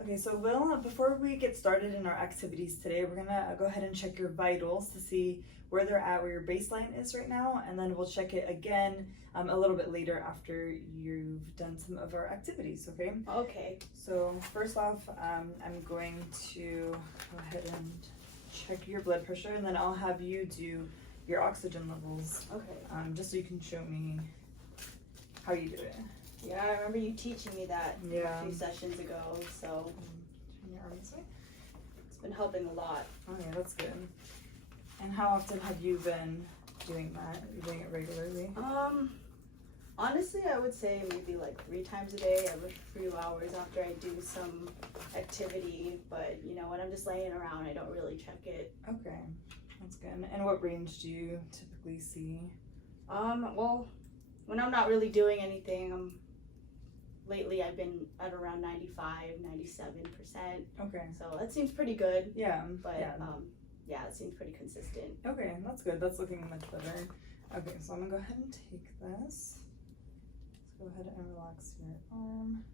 Okay, so Will, before we get started in our activities today, we're gonna go ahead and check your vitals to see where they're at, where your baseline is right now, and then we'll check it again a little bit later after you've done some of our activities, okay? Okay. So first off, I'm going to go ahead and check your blood pressure, and then I'll have you do your oxygen levels, Okay. just so you can show me how you do it. Yeah, I remember you teaching me that Yeah. a few sessions ago, so Turn your arm this way. it's been helping a lot. Oh yeah, that's good. And how often have you been doing that? Are you doing it regularly? Honestly, I would say maybe like 3 times a day, every few hours after I do some activity. But you know, when I'm just laying around, I don't really check it. Okay, that's good. And what range do you typically see? Well, when I'm not really doing anything, lately I've been at around 95, 97%. Okay. So that seems pretty good. Yeah. But yeah. Yeah, it seems pretty consistent. Okay, that's good. That's looking much better. Okay, so I'm gonna go ahead and take this. Let's go ahead and relax your arm.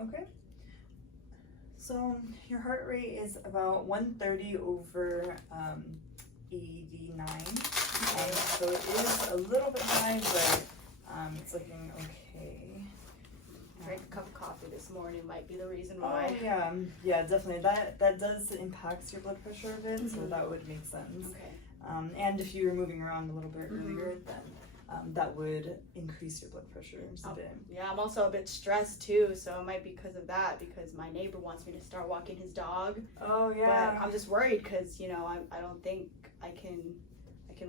Okay. So your heart rate is about 130 over 89. So it is a little bit high, but it's looking okay. Drank a cup of coffee this morning might be the reason Oh why. yeah, yeah, definitely. That does impact your blood pressure a bit, so Mhm. that would make sense. Okay. And if you were moving around a little bit Mhm. earlier, then that would increase your blood pressure just a bit. Yeah, I'm also a bit stressed too, so it might be because of that. Because my neighbor wants me to start walking his dog. Oh But yeah. I'm just worried because you know I don't think I can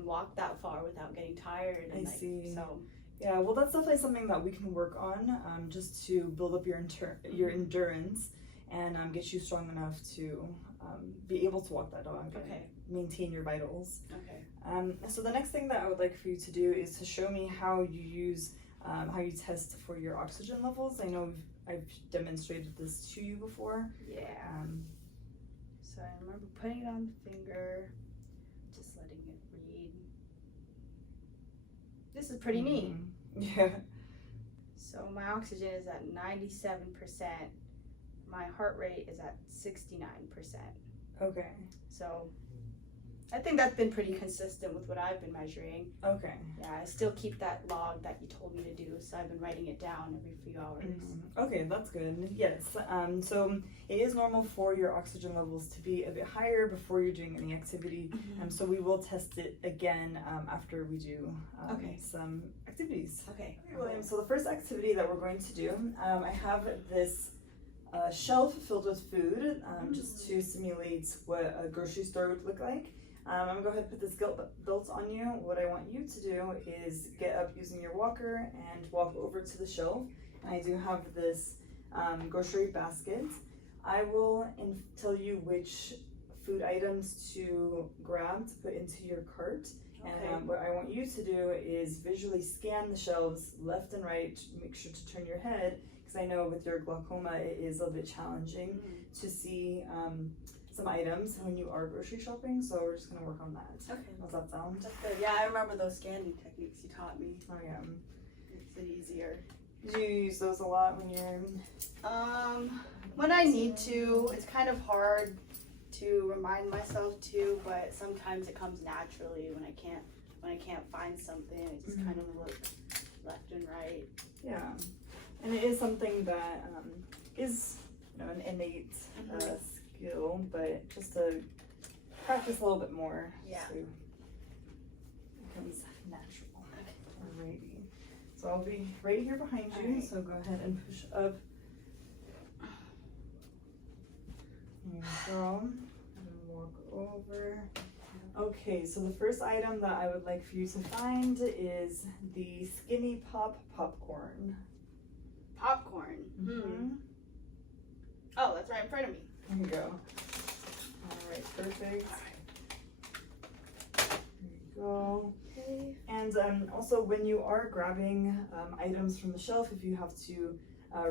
walk that far without getting tired. And I see. So Yeah, well, that's definitely something that we can work on, just to build up your your endurance and get you strong enough to be able to walk that dog Okay. and maintain your vitals. Okay. So the next thing that I would like for you to do is to show me how you use, how you test for your oxygen levels. I know I've demonstrated this to you before. Yeah. So I remember putting it on the finger, just letting it read. This is pretty neat. Yeah. So my oxygen is at 97%. My heart rate is at 69%. Okay. So I think that's been pretty consistent with what I've been measuring. Okay. Yeah, I still keep that log that you told me to do, so I've been writing it down every few hours. Okay, that's good. Yes. So it is normal for your oxygen levels to be a bit higher before you're doing any activity. So we will test it again after we do Okay. some activities. Okay. Okay, William. So the first activity that we're going to do, I have this shelf filled with food, just to simulate what a grocery store would look like. I'm gonna go ahead and put this belt on you. What I want you to do is get up using your walker and walk over to the shelf. And I do have this grocery basket. I will tell you which food items to grab to put into your cart. Okay. And what I want you to do is visually scan the shelves left and right. Make sure to turn your head, because I know with your glaucoma it is a bit challenging to see some items when you are grocery shopping, so we're just gonna work on that. Okay. How's that sound? That's good. Yeah, I remember those scanning techniques you taught me. Oh yeah. Makes it easier. Do you use those a lot when you're When I need to, it's kind of hard to remind myself to, but sometimes it comes naturally when I can't find something. I just kind of look left and right. Yeah, and it is something that is, you know, an innate skill, but just to practice a little bit more, Yeah. so it becomes natural. Alrighty, so I'll be right here behind you. Alright. So go ahead and push up. There you go. And walk over. Okay, so the first item that I would like for you to find is the Skinny Pop popcorn. Popcorn. Oh, that's right in front of me. There you go. Alright, perfect. There you go. Okay. And also when you are grabbing items from the shelf, if you have to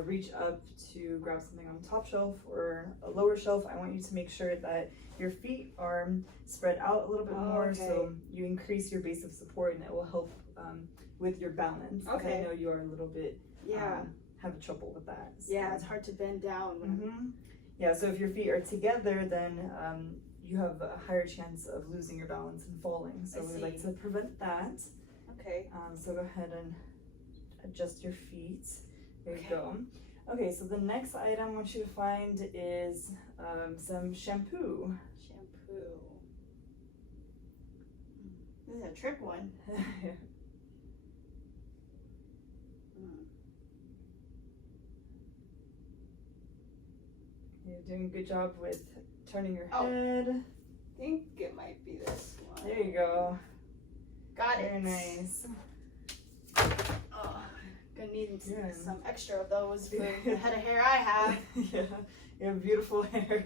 reach up to grab something on the top shelf or a lower shelf, I want you to make sure that your feet are spread out a little bit more, so you increase your base of support, and it will help with your balance. Okay. I know you are a little bit have trouble with that. So. Yeah, it's hard to bend down when Yeah, so if your feet are together, then you have a higher chance of losing your balance and falling. So we like to prevent that. Okay. So go ahead and adjust your feet. There you go. Okay, so the next item I want you to find is some shampoo. Shampoo. This is a trick one. You're doing a good job with turning your head. I think it might be this one. There you go. Got it. Very nice. Oh, gonna need some extra of those for the head of hair I have. Yeah, you have beautiful hair.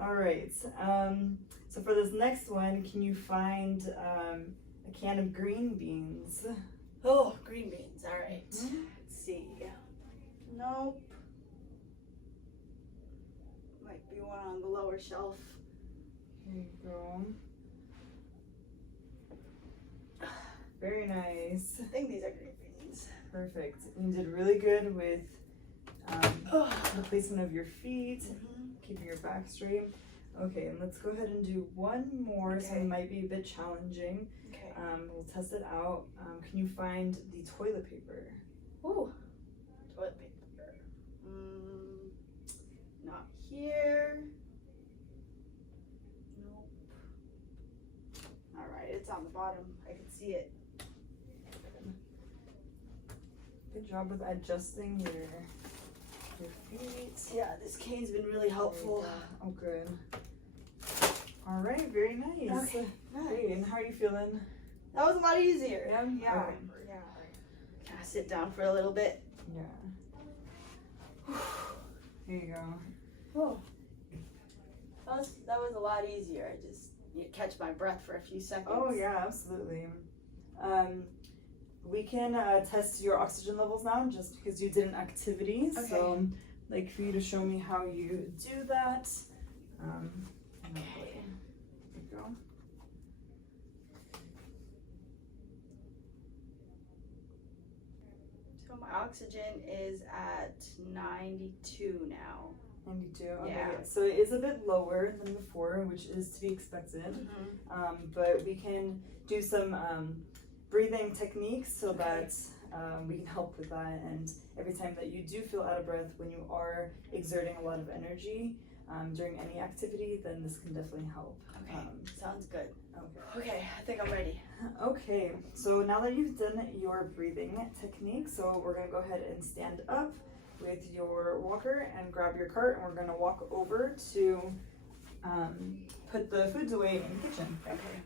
All right. So for this next one, can you find a can of green beans? Oh, green beans. All right. Let's see. Nope. Might be one on the lower shelf. There you go. Very nice. I think these are green beans. Perfect. You did really good with the placement of your feet, keeping your back straight. Okay, and let's go ahead and do one more. So it might be a bit challenging. Okay. We'll test it out. Can you find the toilet paper? Ooh, toilet paper. Not here. Nope. All right, it's on the bottom. I can see it. Good job with adjusting your feet. Yeah, this cane's been really helpful. Oh, good. All right, very nice. Okay, Great. And how are you feeling? That was a lot easier. Yeah. Yeah. Okay. Can I sit down for a little bit? Yeah. Here you go. Oh. That was a lot easier. I just catch my breath for a few seconds. Oh yeah, absolutely. We can test your oxygen levels now, just because you did an activity. Okay. So, I'd like for you to show me how you do that. Okay. There you go. So my oxygen is at 92 now. 92. Okay. Yeah. So it is a bit lower than before, which is to be expected. But we can do some breathing techniques so that we can help with that. And every time that you do feel out of breath when you are exerting a lot of energy during any activity, then this can definitely help. Okay. Sounds good. Okay. Okay, I think I'm ready. Okay, so now that you've done your breathing technique, so we're gonna go ahead and stand up with your walker and grab your cart, and we're gonna walk over to put the foods away in the kitchen. Okay.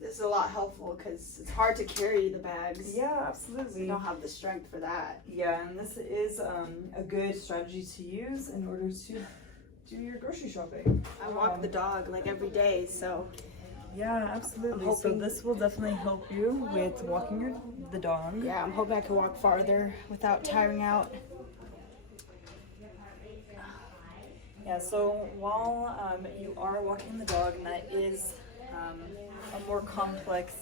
This is a lot helpful because it's hard to carry the bags. Yeah, absolutely. So you don't have the strength for that. Yeah, and this is a good strategy to use in order to do your grocery shopping. I walk the dog like every day, so. Yeah, absolutely. I'm So hoping this will definitely help you with walking the dog. Yeah, I'm hoping I can walk farther without tiring out. Yeah, so while you are walking the dog, and that is a more complex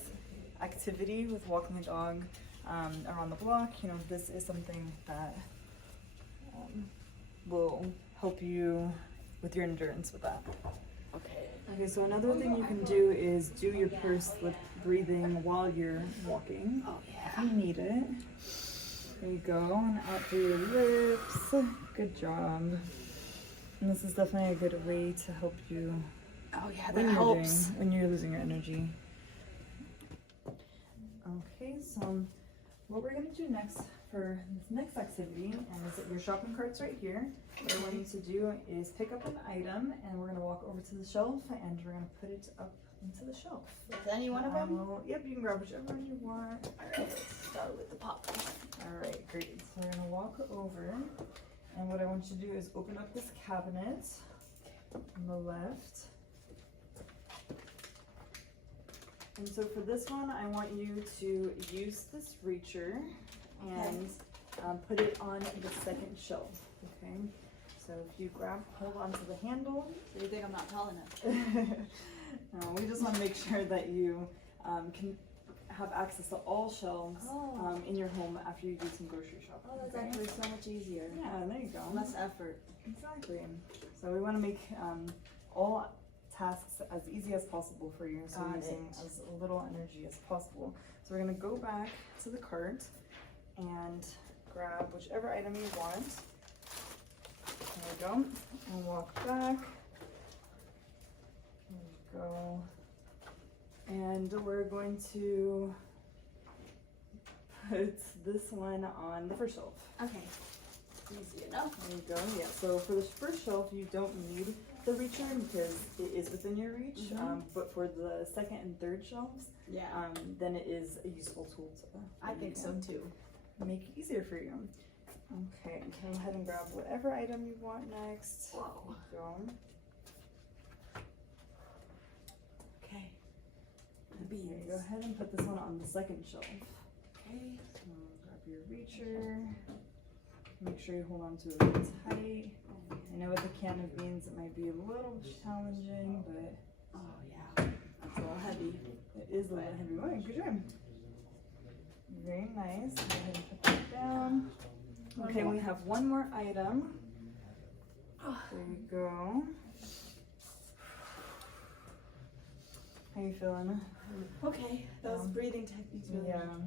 activity with walking a dog around the block, you know, this is something that will help you with your endurance with that. Okay, so another thing you can do is do your pursed lip breathing while you're walking. Oh yeah. If you need it. There you go, and out through your lips. Good job. And this is definitely a good way to help you Oh yeah, that when helps. when you're losing your energy. Okay, so what we're gonna do next for this next activity is your shopping cart's right here. What I want you to do is pick up an item, and we're gonna walk over to the shelf, and we're gonna put it up into the shelf. Is any one of them? Yep, you can grab whichever one you want. Alright, let's start with the pop. Alright, great. So we're gonna walk over, and what I want you to do is open up this cabinet on the left. And so for this one, I want you to use this reacher and put it on the second shelf, okay? So if you hold on to the handle. So you think I'm not tall enough? No, we just want to make sure that you can have access to all shelves in your home after you do some grocery shopping. Oh, that's okay? actually so much easier. Yeah, there you go. Less effort. Exactly. So we want to make all tasks as easy as possible for you, so you're using as little energy as possible. So we're going to go back to the cart and grab whichever item you want. There we go. And walk back. There we go. And we're going to put this one on the first shelf. Okay. Easy enough. There you go. Yeah. So for the first shelf, you don't need the reacher because it is within your reach. But for the second and third shelves, then it is a useful tool to. I think so too. Make it easier for you. Okay. Go ahead and grab whatever item you want next. Whoa. There you go. Okay. Okay, go ahead and put this one on the second shelf. Okay. Grab your reacher. Make sure you hold on to it really tight. I know with a can of beans it might be a little challenging, but oh yeah, that's a little heavy. It is a little heavy. Oh, good job. Very nice. Go ahead and put that down. Okay, we have one more item. There you go. How you feeling? Okay, those breathing techniques really. Yeah.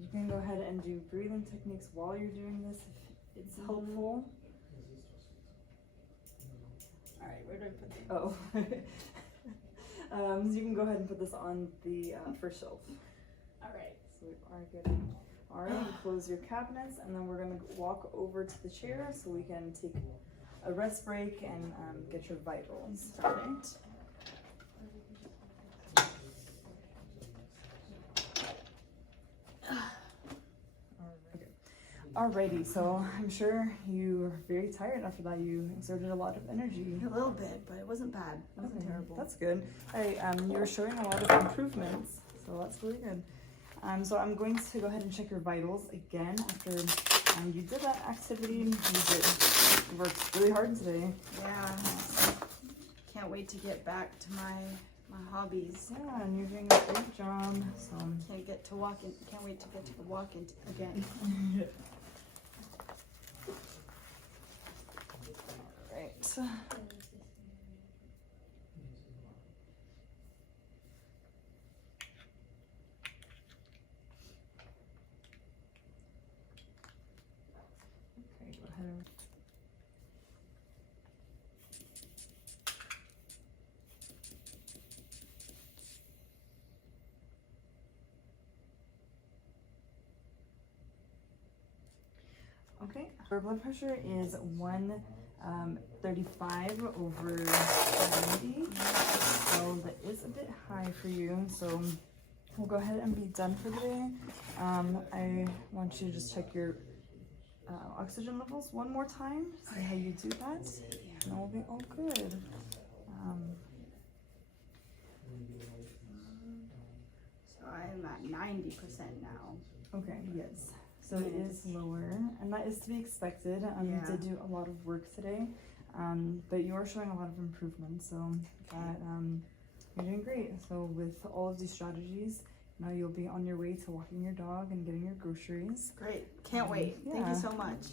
You can go ahead and do breathing techniques while you're doing this if it's helpful. Alright, where do I put it? Oh. So you can go ahead and put this on the first shelf. Alright. So we are good. Alright, close your cabinets and then we're going to walk over to the chair so we can take a rest break and get your vitals. Alright. Alrighty, so I'm sure you were very tired after that. You exerted a lot of energy. A little bit, but it wasn't bad. It wasn't terrible. That's good. Alright, you were showing a lot of improvements, so that's really good. So I'm going to go ahead and check your vitals again after you did that activity. You worked really hard today. Yeah. Can't wait to get back to my hobbies. Yeah, and you're doing a great job. So can't wait to get to walk in again. Right. Okay, go ahead and okay, our blood pressure is 135 over 90, so that is a bit high for you. So we'll go ahead and be done for the day. I want you to just check your oxygen levels one more time. See how you do that, and we'll be all good. So I'm at 90% now. Okay, yes. So it is lower, and that is to be expected. You did do a lot of work today, but you are showing a lot of improvement, so that you're doing great. So with all of these strategies, now you'll be on your way to walking your dog and getting your groceries. Great. Can't wait. Thank you so much.